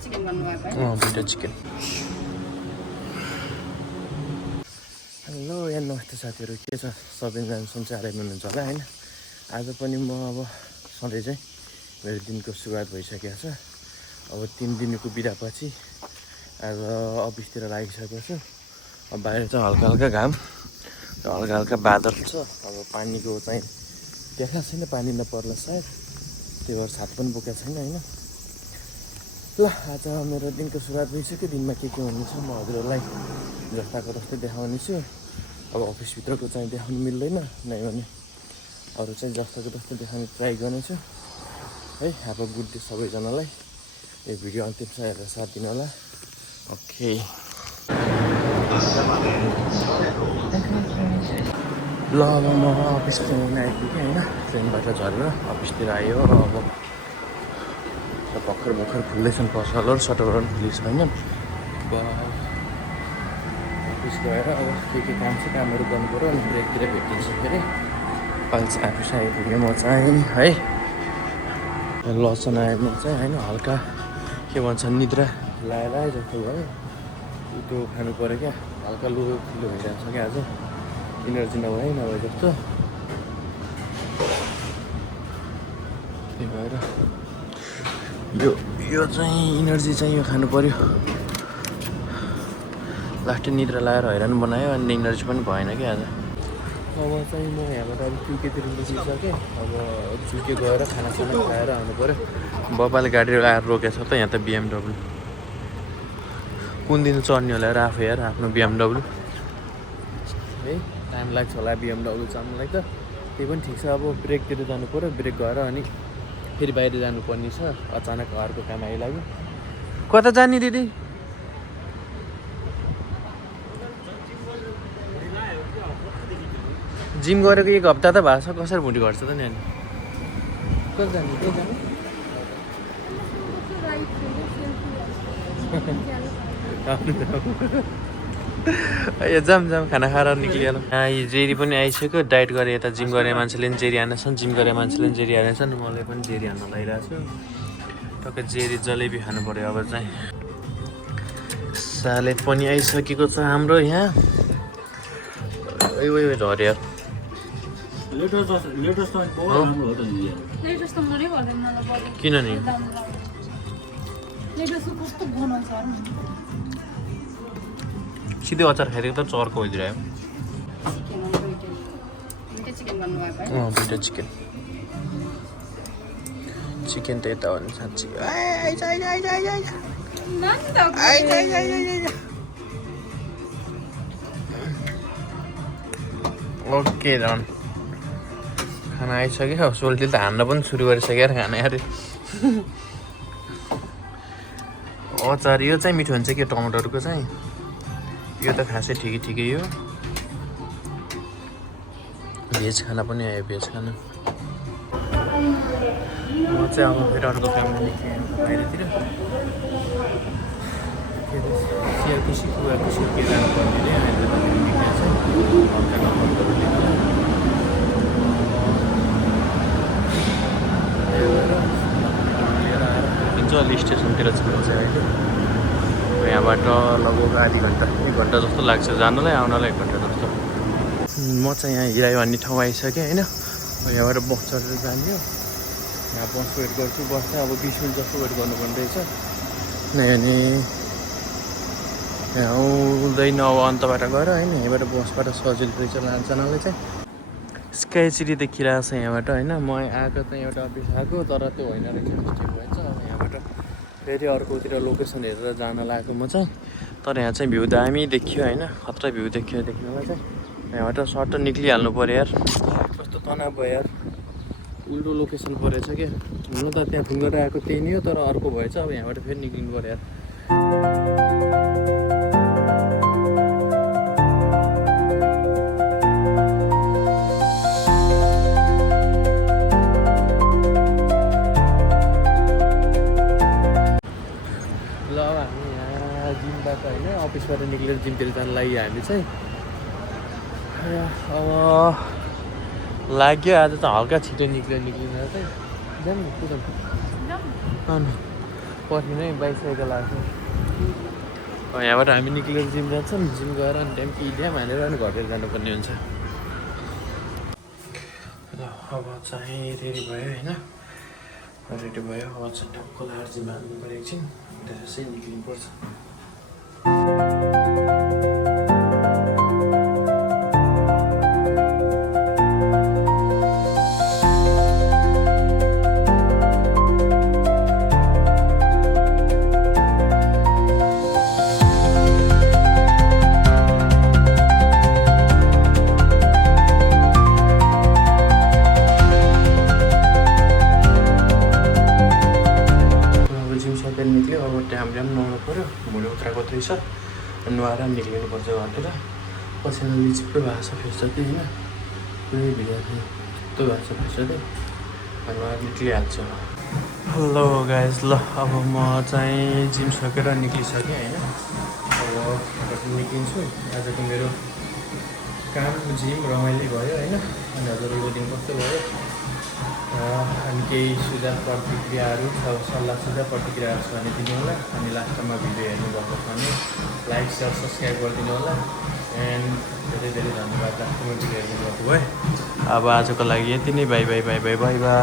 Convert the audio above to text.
Chicken भन्नुभएको है? दुईटा चिकन। हेलो यहाँ नमस्ते साथीहरू, के छ? सबैजना सन्चै आराम हुनुहुन्छ होला होइन? आज पनि म अब सधैँ चाहिँ मेरो दिनको सुरुवात भइसकेको छ। अब 3 दिनको बिदापछि आज अफिसतिर लागिसकेको छु। अब बाहिर चाहिँ हल्का हल्का घाम र हल्का हल्का बादल छ। अब पानीको चाहिँ देखा छैन, पानी नपर्ला सायद, त्यही भएर छाता पनि बोकेको छैन होइन। ल आज मेरो दिनको सुरुवात भइसक्यो। दिनमा के हुनेछ म हजुरहरूलाई जस्ताको जस्तै देखाउने छु। अब अफिसभित्रको चाहिँ देखाउनु मिल्दैन नै भने अरू चाहिँ जस्ताको जस्तो देखाउने ट्राई गर्नेछु है। अब गुड डे सबैजनालाई। यो भिडियो अन्तिमसम्म हेरेर साथ दिनु होला। ओके ल अब म अफिस ट्रेन आइपुगेँ होइन। ट्रेनबाट झरेर अफिसतिर आयो। अब भर्खर खुल्दैछन् पसलहरू, सटरहरू पनि खुल्ली छैन। अब अफिस गएर अब के काम छ कामहरू गर्नु पऱ्यो। अनि ब्रेकतिर भेटिन्छ फेरि। अहिले चाहिँ अफिस आइपुगेँ म चाहिँ है। लसन आयो म चाहिँ होइन। हल्का के भन्छ निद्रा लाएर जस्तो भयो। त्यो खानु पऱ्यो क्या। हल्का लुलो भइरहेको छ क्या आज। इनर्जी नभए जस्तो। त्यही भएर यो चाहिँ इनर्जी चाहिँ यो खानु पऱ्यो। लास्ट निद्रा लाएर हैरान बनायो अनि इनर्जी पनि भएन क्या आज। अब चाहिँ म यहाँबाट अब चुकेतिर निस्किसकेँ। अब चुके गएर खानासाना खाएर आउनु पऱ्यो। बाबाले गाडी आएर रोकेछ त यहाँ त BMW। कुन दिन चढ्ने होला र आफै यार आफ्नो BMW है। टाइम लाग्छ होला BMW चढ्नुलाई त। त्यही पनि ठिक छ। अब ब्रेकतिर जानु पऱ्यो। ब्रेक गएर अनि फेरि बाहिर जानुपर्ने छ। अचानक घरको काम आइलाग्यो। कता जाने दिदी? जिम गरेको 1 हप्ता त भएको छ। कसरी भुँडी घट्छ त नि अनि? कता जाने? के जाने? यो जाम खाना खाएर निक्लिहालौँ। यो जेरी पनि आइसक्यो। डाइट गरे यता जिम गरे मान्छेले पनि जेरी हानेछन्, जिम गरे मान्छेले पनि जेरी हानेछन्। मलाई पनि जेरी हान्न लागिरहेको छु। टक्कै जेरी जलेबी खानु पऱ्यो अब चाहिँ। सालेद पनि आइसकेको छ हाम्रो यहाँ। झऱ्यो किन नि? सिधै अचार खाइदिएको त चर्को भइदिरह्यो। दुईटा चिकन। चिकन त यता हो नि साँच्ची। Okay done. खाना आइसक्यो। सोल्टीले त हान्न पनि सुरु गरिसक्यो खाना अरे। अचार यो चाहिँ मिठो हुन्छ कि टमाटरको चाहिँ। यो त खासै ठिकै हो। भेज खाना पनि आयो। भेज खाना म चाहिँ अब फेरि अर्को काम निस्केँ बाहिरतिर। के जानु पर्ने अहिले जल स्टेसनतिर छिर्नु चाहिँ अहिले। यहाँबाट लगभग आधी घन्टा 1 घन्टा जस्तो लाग्छ जानलाई, आउनलाई 1 घन्टा जस्तो। म चाहिँ यहाँ हिरायो भन्ने ठाउँ आइसकेँ होइन। यहाँबाट बस चढेर जाने हो। यहाँ बस वेट गर्छु। बस चाहिँ अब 20 मिनट जस्तो वेट गर्नुपर्ने रहेछ। अनि यहाँ आउँदैन अब अन्तबाट गएर होइन। यहाँबाट बसबाट सजिलो रहेछ लान्छनालाई चाहिँ। स्काई सिटी देखिरहेको छ यहाँबाट होइन। म आएको चाहिँ एउटा अफिस आएको तर त्यो होइन रहेछ, मिस्टेक भएछ। अब यहाँबाट फेरि अर्कोतिर लोकेसन हेरेर जान लागेको म चाहिँ। तर यहाँ चाहिँ भ्यू दामी देखियो होइन। खतरा भ्यू देखियो देख्नुलाई चाहिँ। यहाँबाट सर्ट निक्लिहाल्नु पऱ्यो यार। कस्तो तनाव भयो यार। उल्टो लोकेसन परेछ क्या। हुन त त्यहाँ फोन गरेर आएको त्यही नै हो तर अर्को भएछ। अब यहाँबाट फेरि निक्लिनु पऱ्यो यार। ल अब हामी यहाँ जिमबाट होइन अफिसबाट निक्लेर जिमतिर जान लागि हामी चाहिँ। अब लाग्यो आज त हल्का छिटो निक्लिन चाहिँ जानु कुदाउनु। पर्खि नै बाइसाइकल आएको यहाँबाट हामी निक्लेर जिम जान्छौँ जिम गएर अनि ड्याम कि ड्याम हानेर अनि घरतिर जानुपर्ने हुन्छ ल अब चाहिँ रेडी भयो होइन रेडी भयो अब चाहिँ टक्क लगाएर जिम हाल्नु पऱ्यो एकछिन त्यसै निक्लिनुपर्छ निक्ल्यो अब ड्याम नुहाउनु पऱ्यो भुँडी उत्रा कत्रै छ नुहाएर निक्लिनुपर्छ घरतिर पसिनाले चिप्लो भएको छ फेरि जति होइन पुरै भिजाएको चिप्लो भएको छ फेरि जति नुहाएर निक्लिहाल्छु हेलो गाइज ल अब म चाहिँ जिम सकेर निक्लिसकेँ होइन अब निक्लिन्छु आजको मेरो काम जिम रमाइलो भयो होइन अनि हजुर लोडिङ कस्तो भयो अनि केही सुझाव प्रतिक्रियाहरू सल्लाह सुझाव प्रतिक्रियाहरू छ भने दिनु होला अनि लास्टमा भिडियो हेर्नुभएको छ भने लाइक सेयर सब्सक्राइब गरिदिनु होला एन्ड धेरै धेरै धन्यवाद लास्टमा भिडियो हेर्नुभएको भए अब आजको लागि यति नै by by by by by by